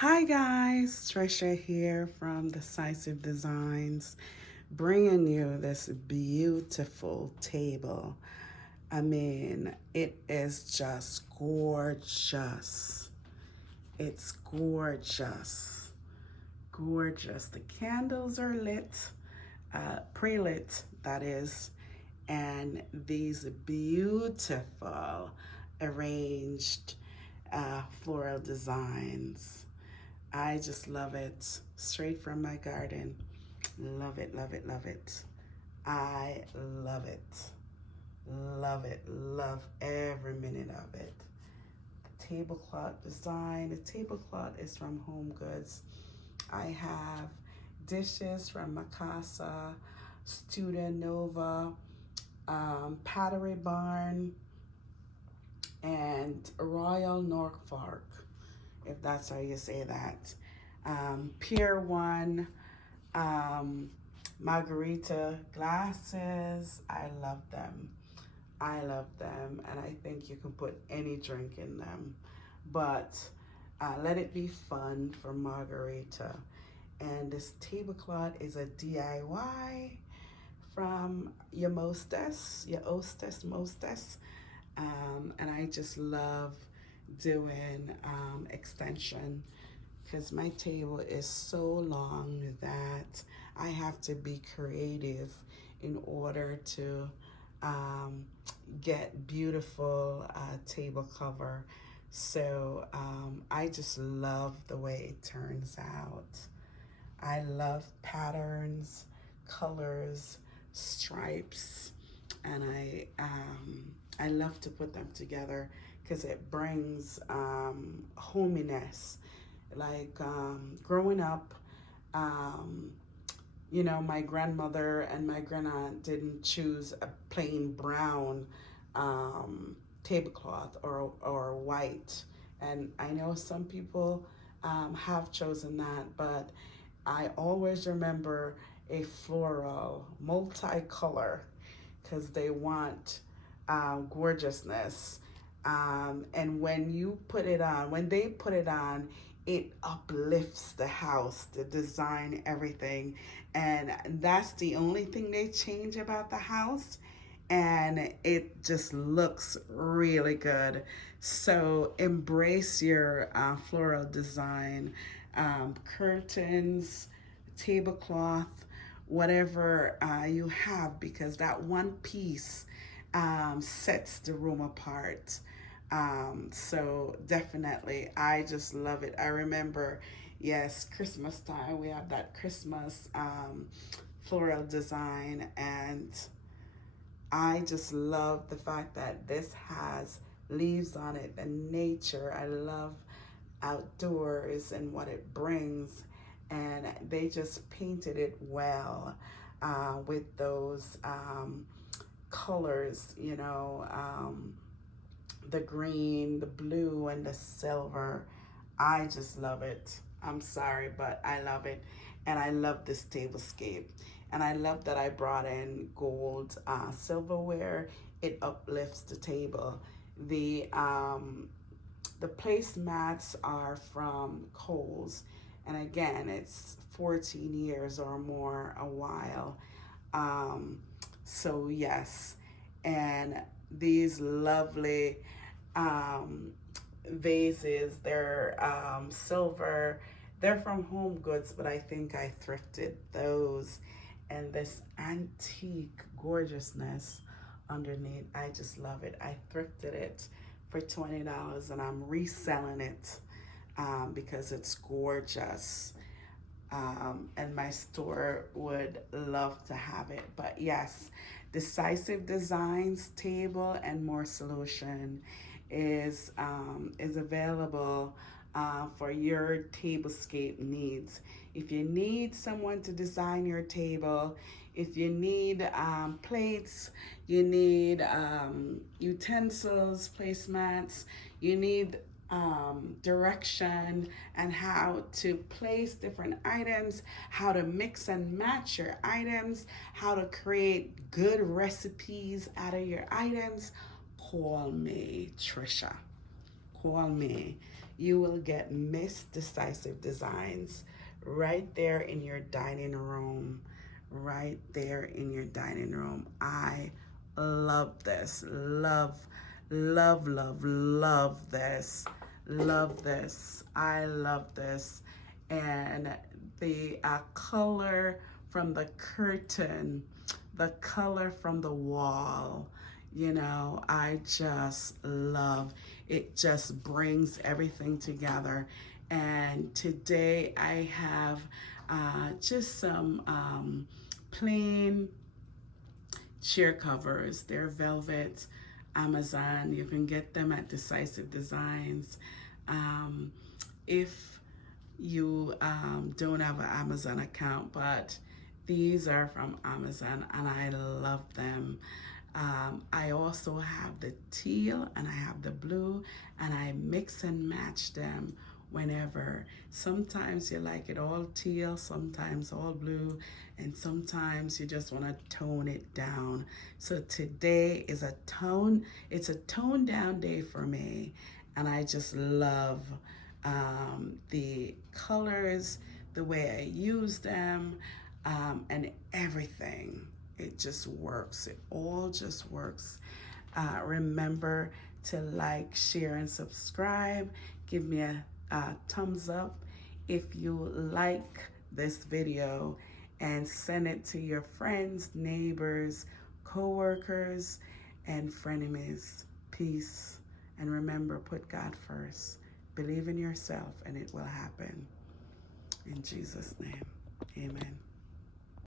Hi guys, Trisha here from Decisive Designs, bringing you this beautiful table. I mean, it is just gorgeous. It's gorgeous. Gorgeous. The candles are lit, pre-lit, that is, and these beautiful arranged floral designs. I just love it. Straight from my garden. Love it, love it, love it. I love it. Love it. Love every minute of it. The tablecloth design. The tablecloth is from Home Goods. I have dishes from Mikasa, Student Nova, Pottery Barn, and Royal Norfolk, if that's how you say that. Pier 1, margarita glasses. I love them. I love them, and I think you can put any drink in them. But let it be fun for margarita. And this tablecloth is a DIY from your mostess. And I just love doing extension because my table is so long that I have to be creative in order to get beautiful table cover. So I just love the way it turns out. I love patterns, colors, stripes, and I love to put them together because it brings hominess. Like growing up, my grandmother and my grandaunt didn't choose a plain brown tablecloth or white. And I know some people have chosen that, but I always remember a floral, multicolor, because they want gorgeousness. And when you put it on, when they put it on, it uplifts the house, the design, everything. And that's the only thing they change about the house. And it just looks really good. So embrace your floral design, curtains, tablecloth, whatever you have, because that one piece sets the room apart. So definitely, I just love it. I remember, yes, Christmas time, we have that Christmas floral design, and I just love the fact that this has leaves on it and nature. I love outdoors and what it brings, and they just painted it well with those colors, the green, the blue, and the silver. I just love it. I'm sorry, but I love it. And I love this tablescape. And I love that I brought in gold silverware. It uplifts the table. The placemats are from Kohl's. And again, it's 14 years or more, a while. Um, so yes, and these lovely um, vases. They're silver. They're from Home Goods, but I think I thrifted those. And this antique gorgeousness underneath, I just love it. I thrifted it for $20 and I'm reselling it because it's gorgeous. And my store would love to have it. But yes, Decisive Designs Table and More Solution is available for your tablescape needs. If you need someone to design your table, if you need plates, you need utensils, placemats, you need direction and how to place different items, how to mix and match your items, how to create good recipes out of your items, call me, Trisha. Call me. You will get Miss Decisive Designs right there in your dining room. Right there in your dining room. I love this. Love, love, love, love this. Love this. I love this. And the color from the curtain, the color from the wall, you know, I just love it. Just brings everything together. And today I have just some plain chair covers. They're velvet, Amazon. You can get them at Decisive Designs. Um, if you don't have an Amazon account, but these are from Amazon and I love them. I also have the teal and I have the blue, and I mix and match them whenever. Sometimes you like it all teal, sometimes all blue, and sometimes you just want to tone it down. So today is it's a tone down day for me, and I just love the colors, the way I use them, and everything. It just works. It all just works. Remember to like, share, and subscribe. Give me a thumbs up if you like this video, and send it to your friends, neighbors, co-workers, and frenemies. Peace. And remember, put God first. Believe in yourself and it will happen. In Jesus' name, amen.